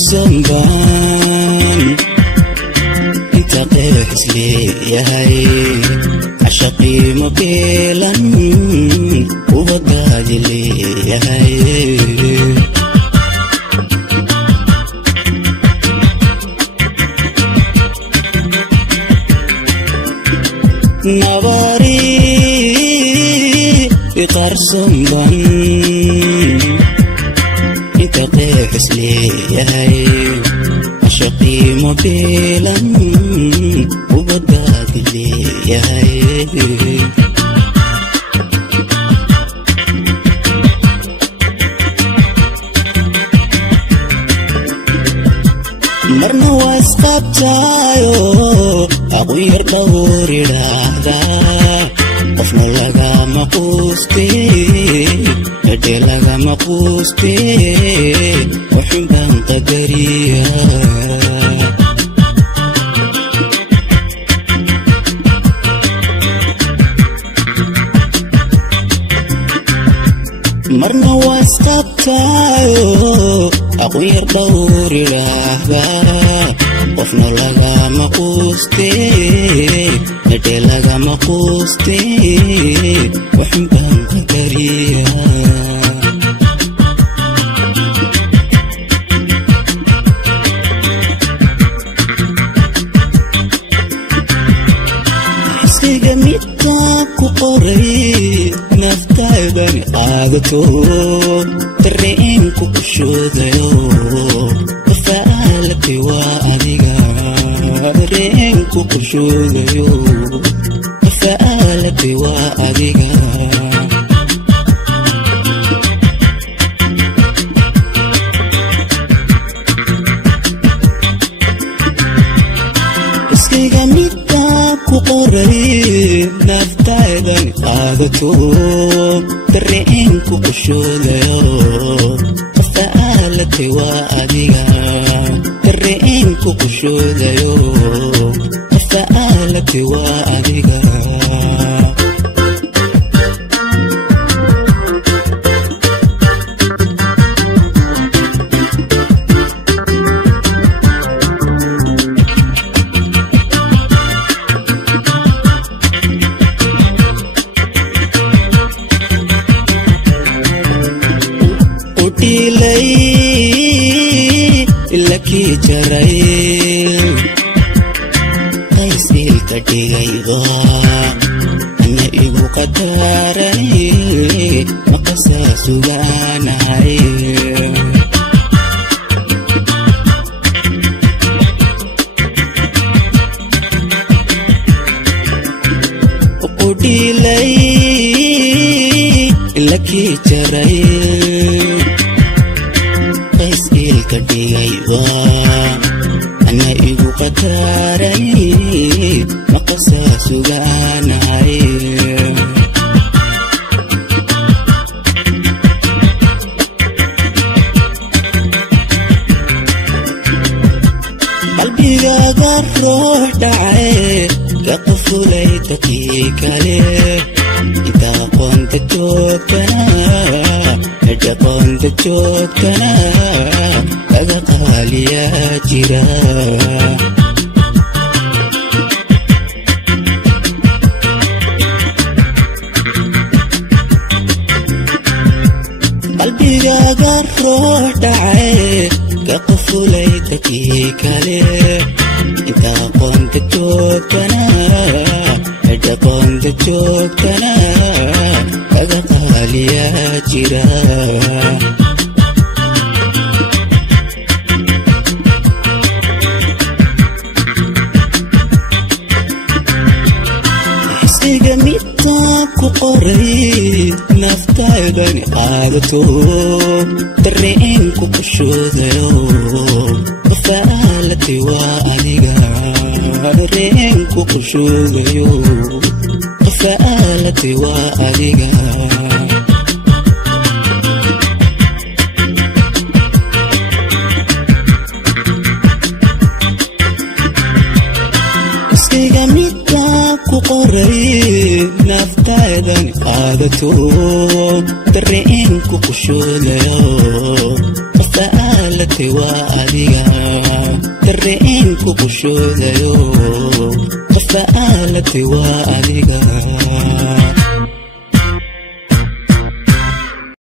qarsanbaan inta qeexis leeyahay cashaqii mabeelan ubadaadi leeyahay nabari qarsanbaan inta qeexis leeyahay cashaqii mabeelan ubadaadi leeyahay marna waa isqabtaayo aqu yar dhowr idhaahdaa qofna lagama quuste dhadhe lagama quuste waxun baan qadariya marna waa isqabtaayo aqu yar dhowr idhaahdaa qofna lagama quuste dhadhe lagama quuste waxun baan qadariya xisqiga midkaa ku qoray naftaydani qaadato dareenku ku shoodayo tafaalati waa adiga dareenku ku shoodayo tafaalati waa adiga iskayga midkaa ku qoray naftaydani qaadato dareenku ku shoodayo tafaalati waa adiga dareenku ku shoodayo tafaalati waa adiga ilay ilakii jaray qays ilka dhigayda ana igu qadaray maqasaa sugaanahay ilay ilakii jaray qays ilka dhigayda ana igu qadaray maqasaa sugaanahay qalbigaaga ruux dhacay ka qufulay daqiiqale inta aqoonta joogtana aqoonta joogtana laga qaaliyaa jira qalbigaaga ruux dhacay ka qufulay daqiiqale inta aqoonta joogtana aqoonta joogtana laga qaaliyaa jira xisqiga midkaa ku qoray naftaydani qaadato dareenku ku shoodayo tafaalati waa adiga dareenku ku shoodayo tafaalati waa adiga iskayga midkaa ku qoray naftaydani qaadato dareenku ku shoodayo qafaalati waa adiga dareenku qushoodayo qafaalati waa adiga